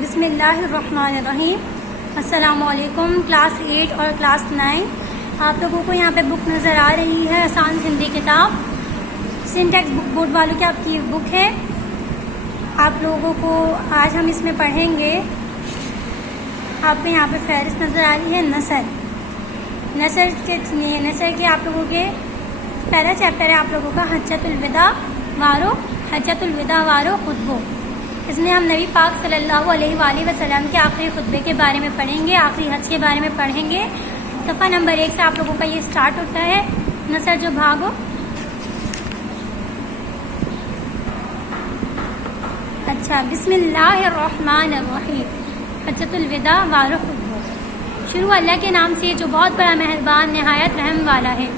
بسم اللہ الرحمن الرحیم. السلام علیکم. کلاس 8 اور کلاس 9 آپ لوگوں کو یہاں پہ بک نظر آ رہی ہے، آسان ہندی کتاب. سنٹیکس بک بورڈ والوں کی آپ کی بک ہے. آپ لوگوں کو آج ہم اس میں پڑھیں گے. آپ کو یہاں پہ فہرست نظر آ رہی ہے نثر کے آپ لوگوں کے پہلا چیپٹر ہے آپ لوگوں کا حجۃ الوداع وارو خطبوں. اس میں ہم نبی پاک صلی اللہ علیہ وآلہ وسلم کے آخری خطبے کے بارے میں پڑھیں گے، آخری حج کے بارے میں پڑھیں گے. صفحہ نمبر 1 سے آپ لوگوں کا یہ سٹارٹ ہوتا ہے. نثر جو بھاگو. اچھا، بسم اللہ الرحمن الرحیم. حجۃ الوداع وارو خطبوں. شروع اللہ کے نام سے جو بہت بڑا مہربان نہایت رحم والا ہے.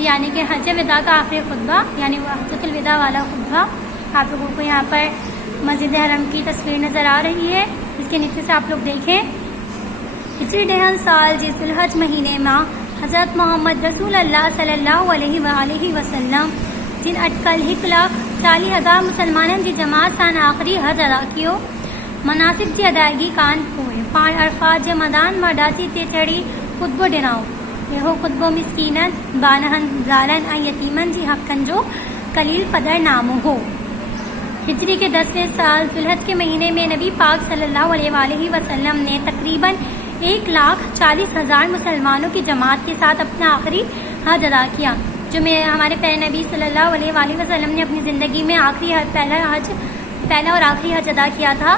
یعنی کہ حج وداع کا آخری خطبہ، یعنی وہ حجۃ الوداع والا خطبہ. آپ لوگوں کو یہاں پر مسجد حرم کی تصویر نظر آ رہی ہے. اس کے نیچے سے آپ لوگ دیکھیں. ہجری ڈہن سال جی ذوالحج مہینے ماں حضرت محمد رسول اللہ صلی اللہ علیہ وآلہ وسلم جن اٹکل 1,40,000 مسلمانوں کی جماعت سان آخری حج ادا کیو. مناسب کی ادائیگی کان ہوئے. 5 عرفات جے مدان مڈاچی تے چڑھی خطبو ڈناؤ. یہ خطبو مسکینن بانہن زالن ای یتیمن جی حقن جو کلیل پدر نامو ہو. ہجری کے 10ویں سال ذوالحج کے مہینے میں نبی پاک صلی اللہ علیہ وآلہ وسلم نے تقریباً 1,40,000 مسلمانوں کی جماعت کے ساتھ اپنا آخری حج ادا کیا. جو ہمارے پیارے نبی صلی اللہ علیہ وآلہ وسلم نے اپنی زندگی میں پہلا اور آخری حج ادا کیا تھا.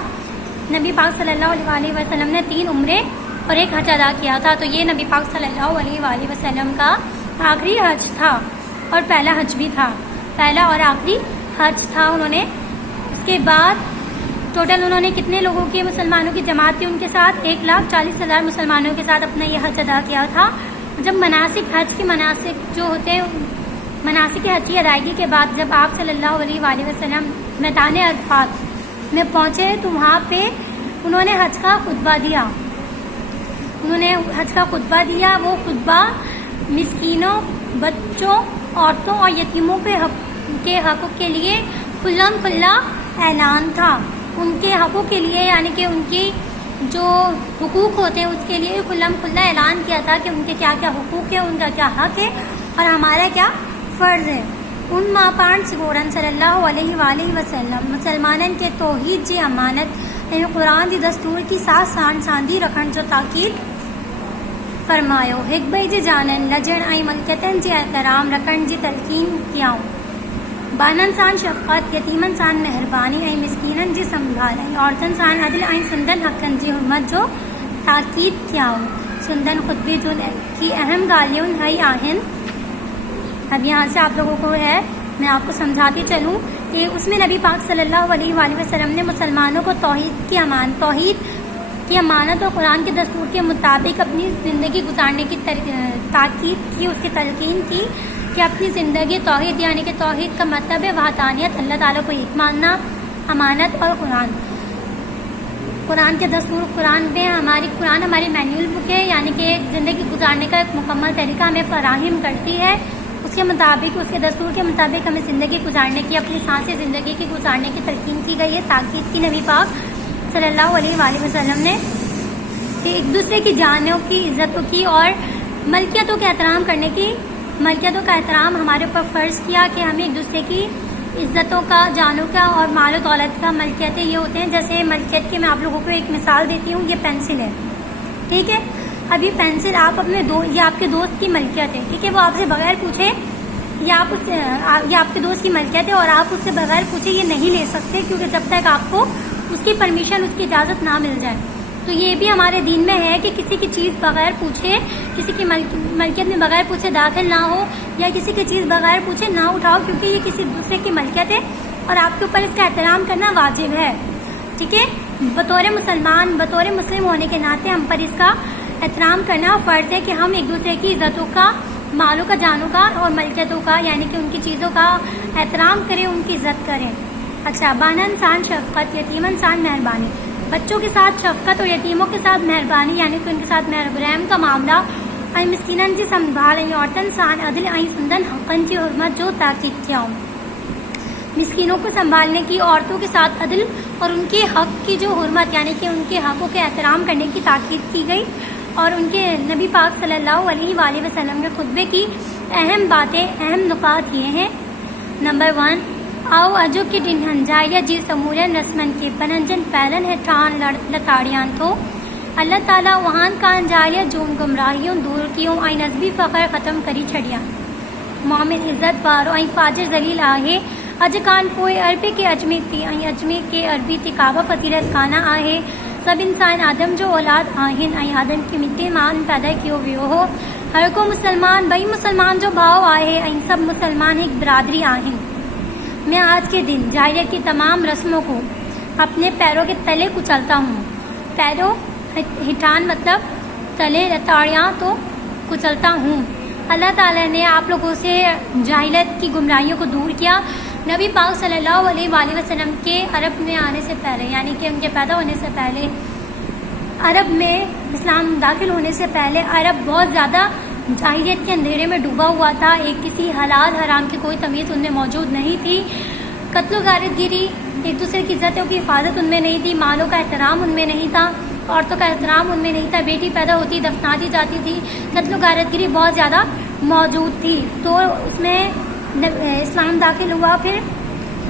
نبی پاک صلی اللہ علیہ وآلہ وسلم نے 3 عمرے اور 1 حج ادا کیا تھا. تو یہ نبی پاک صلی اللہ علیہ وآلہ وسلم کا آخری حج تھا اور پہلا حج بھی تھا. پہلا اور آخری حج تھا. انہوں نے اس کے بعد ٹوٹل انہوں نے کتنے لوگوں کی مسلمانوں کی جماعت تھی ان کے ساتھ 1,40,000 مسلمانوں کے ساتھ اپنا یہ حج ادا کیا تھا. جب مناسک حج کے مناسک جو ہوتے ہیں، مناسک حج کی ادائیگی کے بعد جب آپ صلی اللہ علیہ وآلہ وسلم میدان عرفات میں پہنچے تو وہاں پہ انہوں نے حج کا خطبہ دیا. وہ خطبہ مسکینوں، بچوں، عورتوں اور یتیموں کے حقوق کے لیے کھلم کھلا اعلان تھا. ان کے حقوق کے لیے، یعنی کہ ان کی جو حقوق ہوتے ہیں اس کے لیے کھلم کھلا اعلان کیا تھا کہ ان کے کیا کیا حقوق ہے، ان کا کیا حق ہے اور ہمارا کیا فرض ہے. ان ماں پانچ سگورن صلی اللہ علیہ وآلہ وسلم مسلمانن کے توحید جی امانت قرآن دی دستور کی ساتھ ساندھی رکھن جو تاکید فرمایو. ہک بھائی جی جانن لجن ای ملکتن جی احترام رکھن جی تلقین کیاؤں. بانن سان شفقت، یتیمن سان مہربانی ای مسکینن جی سنبھال ای عورتن سان عدل ای سندن حقن جی حرمت جو تاکید کیاؤں. سندن خطبے جو کی اہم گالیوں ہے آہن. اب یہاں سے آپ لوگوں کو ہے میں آپ کو سمجھاتی چلوں کہ اس میں نبی پاک صلی اللہ علیہ وآلہ وسلم نے مسلمانوں کو توحید کی امانت اور قرآن کے دستور کے مطابق اپنی زندگی گزارنے کی تاکید کی، اس کی تلقین کی کہ اپنی زندگی توحید، یعنی کہ توحید کا مطلب ہے وحدانیت، اللہ تعالیٰ کو ایک ماننا، امانت اور قرآن کے دستور. قرآن ہماری مینول بک ہے، یعنی کہ زندگی گزارنے کا ایک مکمل طریقہ ہمیں فراہم کرتی ہے. اس کے مطابق، اس کے دستور کے مطابق ہمیں زندگی گزارنے کی، اپنی سانسیں زندگی کی گزارنے کی تلقین کی گئی ہے، تاکید کی نبی پاک صلی اللہ علیہ وآلہ وسلم نے کہ ایک دوسرے کی جانوں کی، عزتوں کی اور ملکیتوں کا احترام ہمارے اوپر فرض کیا کہ ہمیں ایک دوسرے کی عزتوں کا، جانوں کا اور مال و دولت کا. ملکیتیں یہ ہوتے ہیں، جیسے ملکیت کی میں آپ لوگوں کو ایک مثال دیتی ہوں. یہ پینسل ہے، ٹھیک ہے. ابھی پینسل آپ یہ آپ کے دوست کی ملکیت ہے، ٹھیک ہے. وہ آپ سے بغیر پوچھے یہ آپ کے دوست کی ملکیت ہے اور آپ اس سے بغیر پوچھے یہ نہیں لے سکتے، کیونکہ جب تک آپ کو اس کی پرمیشن، اس کی اجازت نہ مل جائے. تو یہ بھی ہمارے دین میں ہے کہ کسی کی چیز بغیر پوچھے، کسی کی ملکیت میں بغیر پوچھے داخل نہ ہو، یا کسی کی چیز بغیر پوچھے نہ اٹھاؤ، کیونکہ یہ کسی دوسرے کی ملکیت ہے اور آپ کے اوپر اس کا احترام کرنا واجب ہے. ٹھیک ہے. بطور مسلم ہونے کے ناطے ہم پر اس کا احترام کرنا فرض ہے کہ ہم ایک دوسرے کی عزتوں کا، مالوں کا، جانوں کا اور ملکیتوں کا، یعنی کہ ان کی چیزوں کا احترام کریں، ان کی عزت کریں. اچھا. بانن سان شفقت، یتیمن سان مہربانی. بچوں کے ساتھ شفقت اور یتیموں کے ساتھ مہربانی، یعنی کہ ان کے ساتھ رحم کا معاملہ. ای مسکینن جی سنبھال ای عورتن سان عدل ای سندن حقن کی حرمت جو تاکید کیاؤں. مسکینوں کو سنبھالنے کی، عورتوں کے ساتھ عدل اور ان کے حق کی جو حرمت یعنی کہ ان کے حقوں کے احترام کرنے کی تاکید کی گئی، اور ان کے نبی پاک صلی اللہ علیہ وآلہ وسلم کے خطبے کی اہم باتیں، اہم نکات یہ ہیں۔ نمبر 1، آؤ اجو کی ڈنہن جائے جی سمورے نسمن کے پننجن پیلن ہے ٹھان لتاڑیاں تو اللہ تعالیٰ وہاں کان جاریہ جون گمراہیوں دور کیوں آئی نسبی فخر ختم کری چھڑیاں۔ مومن عزت وارو آئی فاجر ذلیل آہے اج کان پوئے عربی کے اجمی تھی آئی اجمی کے عربی تھی کعبہ فضیلت کانا آہے سب انسان آدم جو اولاد آہن آئی آدم کی مٹی مان پیدا کیو ویو ہو ہر کو مسلمان بھائی مسلمان جو بھاؤ آہے آئی سب مسلمان ایک برادری آہن۔ میں آج کے دن جاہلیت کی تمام رسموں کو اپنے پیروں کے تلے کچلتا ہوں۔ پیروں ہٹان مطلب تلے لتاڑیاں تو کچلتا ہوں۔ اللہ تعالیٰ نے آپ لوگوں سے جاہلیت کی گمراہیوں کو دور کیا۔ نبی پاک صلی اللہ علیہ وآلہ وسلم کے عرب میں آنے سے پہلے یعنی کہ ان کے پیدا ہونے سے پہلے، عرب میں اسلام داخل ہونے سے پہلے عرب بہت زیادہ جاہلیت کے اندھیرے میں ڈوبا ہوا تھا۔ ایک کسی حلال حرام کی کوئی تمیز ان میں موجود نہیں تھی۔ قتل و غارت گیری، ایک دوسرے کی عزتوں کی حفاظت ان میں نہیں تھی۔ مالوں کا احترام ان میں نہیں تھا، عورتوں کا احترام ان میں نہیں تھا۔ بیٹی پیدا ہوتی دفنا دی جاتی تھی۔ قتل و غارت گیری بہت زیادہ موجود تھی۔ تو اس میں اسلام داخل ہوا، پھر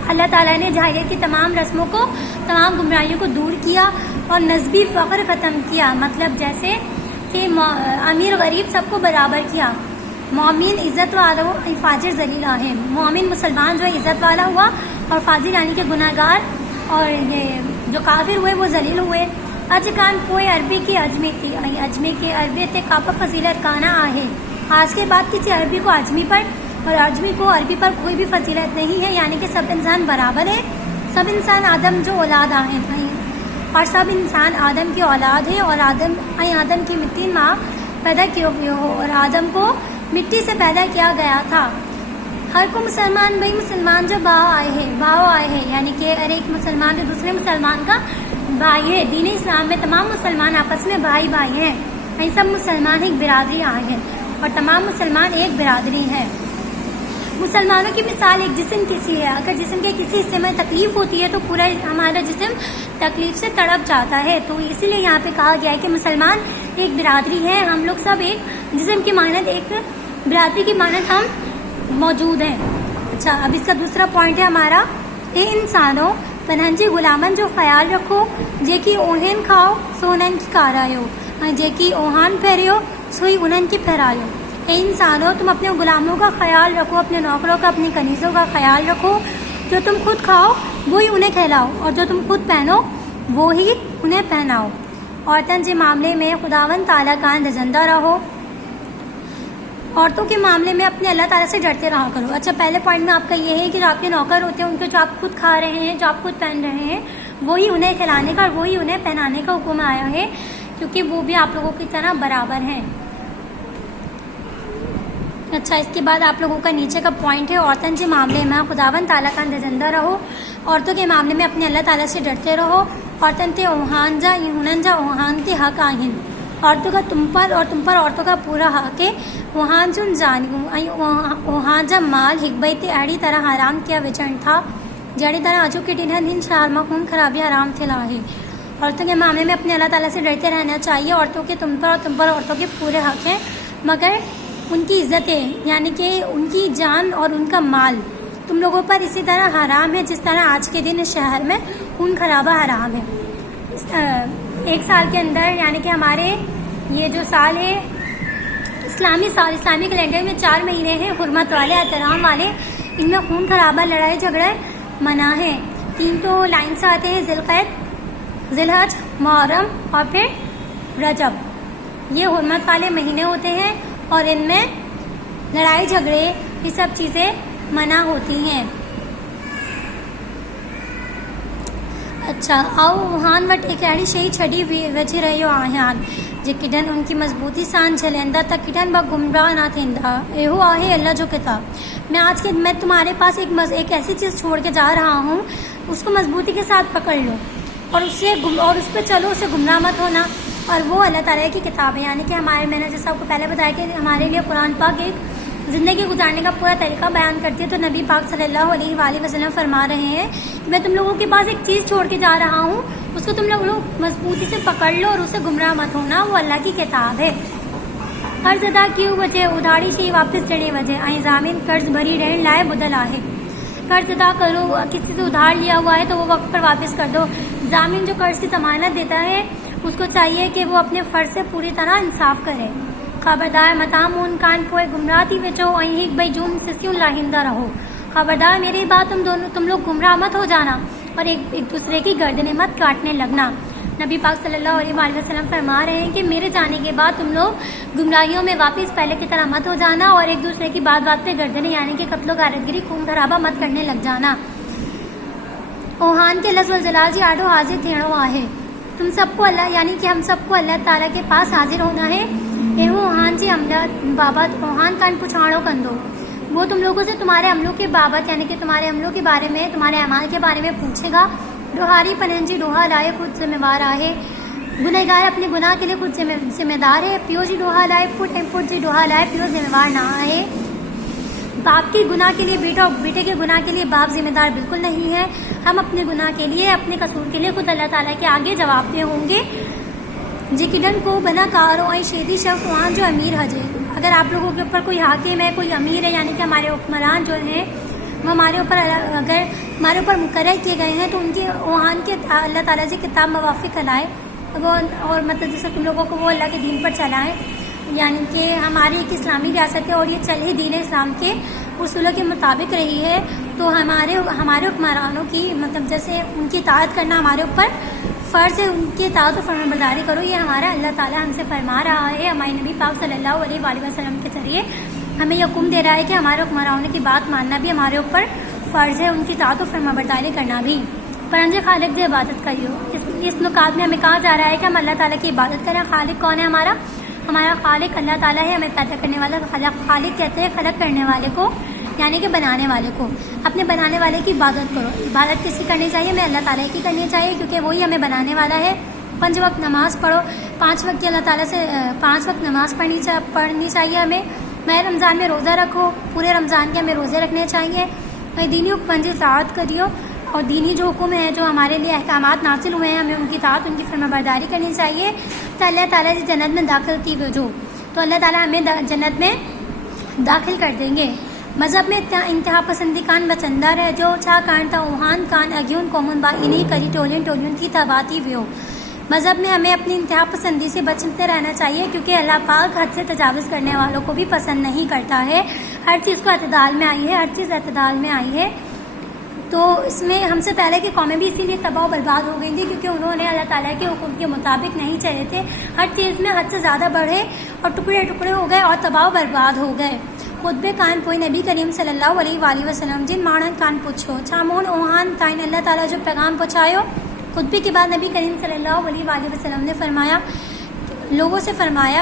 اللہ تعالیٰ نے جاہلیت کی تمام رسموں کو، تمام گمراہیوں کو دور کیا اور نسبی فخر ختم کیا، مطلب جیسے کہ امیر غریب سب کو برابر کیا۔ مومن عزت والا فاجر ذلیل ہے، مومن مسلمان جو ہے عزت والا ہوا اور فاجر یعنی کہ گناہ گار اور یہ جو کافر ہوئے وہ ذلیل ہوئے۔ اج کان کوئی عربی کی اجمی تھی اجمی کے عربی تے کعبہ فضیلت کانا آہے۔ آج کے بعد کسی عربی کو اجمی پر اور اجمی کو عربی پر کوئی بھی فضیلت نہیں ہے، یعنی کہ سب انسان برابر ہے۔ سب انسان آدم جو اولاد آہے اور سب انسان آدم کی اولاد ہے، اور آدم کی مٹی ماں پیدا کیو ہو اور آدم کو مٹی سے پیدا کیا گیا تھا۔ ہر کو مسلمان بھائی مسلمان جو بھاؤ آئے ہیں یعنی کہ ہر ایک مسلمان جو دوسرے مسلمان کا بھائی ہے۔ دین اسلام میں تمام مسلمان آپس میں بھائی ہیں، سب مسلمان ایک برادری آئے ہیں اور تمام مسلمان ایک برادری ہیں۔ مسلمانوں کی مثال ایک جسم کسی ہے، اگر جسم کے کسی حصے میں تکلیف ہوتی ہے تو پورا ہمارا جسم تکلیف سے تڑپ جاتا ہے، تو اسی لیے یہاں پہ کہا گیا ہے کہ مسلمان ایک برادری ہے، ہم لوگ سب ایک جسم کی مانند، ایک برادری کی مانند ہم موجود ہیں۔ اچھا، اب اس کا دوسرا پوائنٹ ہے ہمارا، اے انسانوں پنہنجی غلامن جو خیال رکھو جے کی اوہن کھاؤ سو انہن کی کارایو جے کی اوہان پھیریو سوئی انہن کی پھیرایو۔ اے انسانوں تم اپنے غلاموں کا خیال رکھو، اپنے نوکروں کا، اپنی کنیزوں کا خیال رکھو۔ جو تم خود کھاؤ وہی انہیں کھلاؤ، اور جو تم خود پہنو وہی انہیں پہناؤ۔ عورتوں کے معاملے میں خداوند تعالیٰ کا رجندہ رہو۔ عورتوں کے معاملے میں اپنے اللہ تعالیٰ سے ڈرتے رہا کرو۔ اچھا، پہلے پوائنٹ میں آپ کا یہ ہے کہ جو آپ کے نوکر ہوتے ہیں ان کو جو آپ خود کھا رہے ہیں، جو آپ خود پہن رہے ہیں، وہی انہیں کھلانے کا اور وہی انہیں پہنانے کا حکم آیا ہے، کیونکہ وہ بھی آپ لوگوں کی طرح برابر ہیں۔ اچھا، اس کے بعد آپ لوگوں کا نیچے کا پوائنٹ ہے، عورتوں کے معاملے میں خداوند تعالیٰ کا رجندہ رہو۔ عورتوں کے معاملے میں اپنے اللہ تعالیٰ سے ڈرتے رہو۔ عورتوں تے اوہان جا ہنن جا اوہان تے حق آہن، عورتوں کا تم پر اور تم پر عورتوں کا پورا حق ہے۔ اوہان جن جانگو اوہان جا مال حکبئی تے اڑی طرح حرام کیا وچن تھا، جڑی طرح اجو کے ڈنہن ہن شارما خون خرابی حرام تھے لاہے۔ عورتوں کے معاملے میں اپنے اللہ تعالیٰ سے ڈرتے رہنا چاہیے۔ عورتوں کے تم پر اور تم پر عورتوں کے پورے حق ہیں، مگر ان کی عزتیں یعنی کہ ان کی جان اور ان کا مال تم لوگوں پر اسی طرح حرام ہے جس طرح آج کے دن اس شہر میں خون خرابہ حرام ہے۔ ایک سال کے اندر یعنی کہ ہمارے یہ جو سال ہے اسلامی سال، اسلامی کیلنڈر میں 4 مہینے ہیں حرمت والے، احترام والے، ان میں خون خرابہ، لڑائی جھگڑے منع ہے۔ 3 تو لائن سے آتے ہیں، ذی الحج، محرم اور پھر رجب۔ یہ حرمت والے مہینے ہوتے ہیں اور ان میں لڑائی جھگڑے یہ سب چیزیں منع ہوتی ہیں۔ اچھا، آؤ وہان وٹ ایک ایڑی شہی چھڑی وجہ رہیو آہیان جے کڈن ان کی مضبوطی سان جھلیندہ تا کڈن با گمراہ نہ تھیندا، ایہو آہے اللہ جو کتاب۔ میں تمہارے پاس ایک ایسی چیز چھوڑ کے جا رہا ہوں، اس کو مضبوطی کے ساتھ پکڑ لو اور اس پہ چلو، اسے گمراہ مت ہونا۔ اور وہ اللہ تعالیٰ کی کتاب ہے، یعنی کہ میں نے جیسا آپ کو پہلے بتایا کہ ہمارے لیے قرآن پاک ایک زندگی گزارنے کا پورا طریقہ بیان کرتی ہے. تو نبی پاک صلی اللہ علیہ وآلہ وسلم فرما رہے ہیں کہ میں تم لوگوں کے پاس ایک چیز چھوڑ کے جا رہا ہوں, اس کو تم لوگ مضبوطی سے پکڑ لو اور اسے گمراہ مت ہونا. وہ اللہ کی کتاب ہے. قرض ادا کیوں وجہ ادھاڑی سے واپس دینے وجہ آئیں زامین قرض بھری رہن لائے بدل آہے. قرض ادا کرو, کسی سے ادھار لیا ہوا ہے تو وہ وقت پر واپس کر دو. ضامن جو قرض کی ضمانت دیتا ہے اس کو چاہیے کہ وہ اپنے فرض سے پوری طرح انصاف کرے. خبردار متامون کان پوئے گمراہی وچو اہیں بھائی جون سسیوں لاہندہ رہو. خبردار میری بات تم لوگ گمراہ مت ہو جانا اور ایک دوسرے کی گردنیں مت کاٹنے لگنا. نبی پاک صلی اللہ علیہ وآلہ وسلم فرما رہے ہیں کہ میرے جانے کے بعد تم لوگ گمراہیوں میں واپس پہلے کی طرح مت ہو جانا اور ایک دوسرے کی بات بات پہ گردنیں یعنی کہ قتل و غارتگری خون خرابہ مت کرنے لگ جانا. اوہان کے لفظ والجلال جی آڈو حاضر تھیڑو آہے. تم سب کو اللہ یعنی کہ ہم سب کو اللہ تعالیٰ کے پاس حاضر ہونا ہے. ایہو اوہان جی بابت اوہان کان پچھاڑو کندو. وہ تم لوگوں سے تمہارے عملوں کے بابت یعنی کہ تمہارے عملوں کے بارے میں تمہارے اعمال کے بارے میں پوچھے گا. ڈوہاری پننجی ڈوہا لائے خود ذمہ وار آہے. گنہگار اپنے گناہ کے لیے خود ذمہ دار ہے. پیو جی ڈوہا لائے پٹ جی ڈوہا لائے پیو ذمہ وار نہ آئے. باپ کے گناہ کے لیے بیٹا اور بیٹے کے گناہ کے لیے باپ ذمہ دار بالکل نہیں ہے. ہم اپنے گناہ کے لیے اپنے قصور کے لیے خود اللہ تعالیٰ کے آگے جواب دہ ہوں گے. جکڈن کو بنا کارو اے شیدی شخص وہاں جو امیر حجے. اگر آپ لوگوں کے اوپر کوئی حاکم ہے کوئی امیر ہے یعنی کہ ہمارے حکمران جو ہیں وہ ہمارے اوپر اگر ہمارے اوپر مقرر کیے گئے ہیں تو ان کی وہاں کے اللہ تعالیٰ سے کتاب موافق لائے وہ اور مطلب جیسے تم لوگوں کو وہ اللہ کے دین پر چلائیں. یعنی کہ ہماری ایک اسلامی ریاست ہے اور یہ چل ہی دین اسلام کے اصولوں کے مطابق رہی ہے. تو ہمارے حکمرانوں کی مطلب جیسے ان کی اطاعت کرنا ہمارے اوپر فرض ہے. ان کی اطاعت و فرمانبرداری کرو یہ ہمارا اللہ تعالیٰ ہم سے فرما رہا ہے. ہمارے نبی پاک صلی اللہ علیہ وآلہ وسلم کے ذریعے ہمیں یہ حکم دے رہا ہے کہ ہمارے حکمرانوں کی بات ماننا بھی ہمارے اوپر فرض ہے. ان کی اطاعت و فرمانبرداری کرنا بھی. پرنجے خالق جو عبادت کریو. اس نکات میں ہمیں کہا جا رہا ہے کہ ہم اللہ تعالیٰ کی عبادت کریں. خالق کون ہے ہمارا خالق اللہ تعالیٰ ہے. ہمیں پیدا کرنے والا خالق کہتے ہیں خلق کرنے والے کو یعنی کہ بنانے والے کو. اپنے بنانے والے کی عبادت کرو. عبادت کس کی کرنی چاہیے؟ ہمیں اللہ تعالیٰ کی کرنی چاہیے کیونکہ وہی ہمیں بنانے والا ہے. 5 وقت نماز پڑھو. 5 وقت کی اللہ تعالیٰ سے 5 وقت نماز پڑھنی چاہیے ہمیں. ماہ رمضان میں روزہ رکھو. پورے رمضان کے ہمیں روزے رکھنے چاہیے. دینی حکم کی اطاعت کریو اور دینی جو حکم ہے جو ہمارے لیے احکامات نازل ہوئے ہیں ہمیں ان کی اطاعت ان کی فرمانبرداری کرنی چاہیے. تو اللہ تعالیٰ جس جنت میں داخل کی جو تو اللہ تعالیٰ ہمیں جنت میں داخل کر دیں گے. مذہب میں انتہا پسندی کان بچندہ رہ جو چھا کان تا اوہان کان اگیون کومن با انہیں کری ٹولین کی تباتی ویو. مذہب میں ہمیں اپنی انتہا پسندی سے بچتے رہنا چاہیے کیونکہ اللہ پاک حد سے تجاوز کرنے والوں کو بھی پسند نہیں کرتا ہے. ہر چیز کو اعتدال میں آئی ہے. ہر چیز اعتدال میں آئی ہے. تو اس میں ہم سے پہلے کی قومیں بھی اسی لیے تباہ و برباد ہو گئی تھیں کیونکہ انہوں نے اللہ تعالیٰ کے حکم کے مطابق نہیں چلے تھے. ہر چیز میں حد سے زیادہ بڑھے اور ٹکڑے ہو گئے اور تباہ و برباد ہو گئے. خطبے کان پوئی نبی کریم صلی اللہ علیہ وآلہ وسلم جن مانن کان پوچھو چامون اوہان تائن اللہ تعالیٰ جو پیغام پہنچایو. خطبے کے بعد نبی کریم صلی اللہ علیہ وآلہ وسلم نے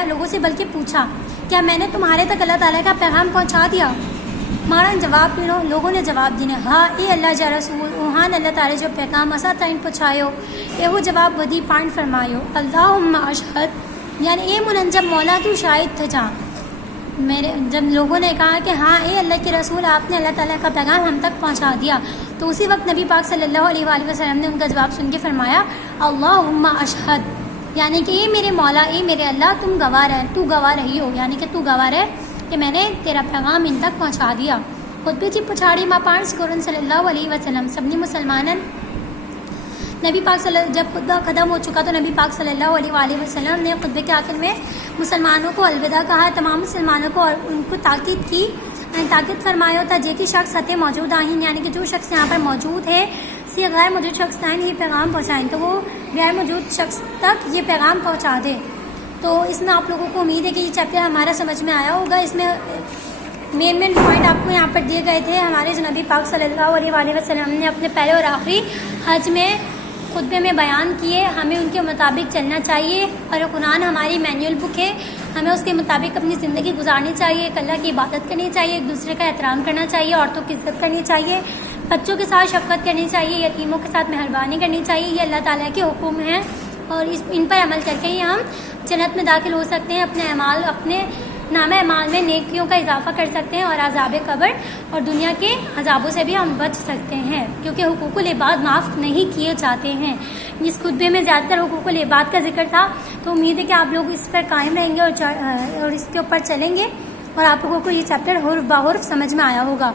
لوگوں سے بلکہ پوچھا کیا میں نے تمہارے تک اللہ تعالیٰ کا پیغام پہنچا دیا؟ مارن جواب دیو. لوگوں نے جواب دینے ہاں اے اللہ جا رسول اوہان اللہ تعالیٰ جو پیغام اسا تائن پہنچایو. ایہو جواب ودی پان فرمایو اللہم اشہد یعنی اے منجب مولا تو شاہد تھا جا. جب لوگوں نے کہا کہ ہاں اے اللہ کے رسول آپ نے اللہ تعالیٰ کا پیغام ہم تک پہنچا دیا تو اسی وقت نبی پاک صلی اللہ علیہ وآلہ وسلم نے ان کا جواب سن کے فرمایا اللہم اشہد یعنی کہ اے میرے مولا اے میرے اللہ تم گواہ رہے تو گواہ رہی ہو یعنی کہ تو گواہ رہے کہ میں نے تیرا پیغام ان تک پہنچا دیا. خطبے کی پچھاڑی ماں پانچ قرن صلی اللہ علیہ وسلم سبنی مسلمانن نبی پاک جب خطبہ ختم ہو چکا تو نبی پاک صلی اللہ علیہ وآلہ وسلم نے خطبے کے آخر میں مسلمانوں کو الوداع کہا. تمام مسلمانوں کو اور ان کو تاکید فرمایا تھا جے کی شخص ہتھے موجود آئیں یعنی کہ جو شخص یہاں پر موجود ہے سی غیر موجود شخص تائیں یہ پیغام پہنچائیں تو وہ غیر موجود شخص تک یہ پیغام پہنچا دے. تو اس میں آپ لوگوں کو امید ہے کہ یہ چیپٹر ہمارا سمجھ میں آیا ہوگا. اس میں مین پوائنٹ آپ کو یہاں پر دیے گئے تھے. ہمارے جو نبی پاک صلی اللہ علیہ وآلہ وسلم نے اپنے پہلے اور آخری حج میں خطبے میں بیان کیے. ہمیں ان کے مطابق چلنا چاہیے اور قرآن ہماری مینول بک ہے. ہمیں اس کے مطابق اپنی زندگی گزارنی چاہیے. ایک اللہ کی عبادت کرنی چاہیے. ایک دوسرے کا احترام کرنا چاہیے. عورتوں کی عزت کرنی چاہیے. بچوں کے ساتھ شفقت کرنی چاہیے. یتیموں کے ساتھ مہربانی کرنی چاہیے. یہ اللہ تعالیٰ کے حکم ہیں اور ان پر عمل کر کے ہی ہم جنت میں داخل ہو سکتے ہیں. اپنے اعمال اپنے نامہ اعمال میں نیکیوں کا اضافہ کر سکتے ہیں اور عذاب قبر اور دنیا کے عذابوں سے بھی ہم بچ سکتے ہیں، کیونکہ حقوق العباد معاف نہیں کیے جاتے ہیں۔ اس خطبے میں زیادہ تر حقوق العباد کا ذکر تھا، تو امید ہے کہ آپ لوگ اس پر قائم رہیں گے اور اس کے اوپر چلیں گے، اور آپ لوگوں کو یہ چیپٹر حرف بحرف سمجھ میں آیا ہوگا۔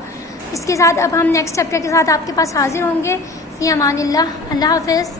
اس کے ساتھ اب ہم نیکسٹ چیپٹر کے ساتھ آپ کے پاس حاضر ہوں گے۔ فی امان اللہ، اللہ حافظ۔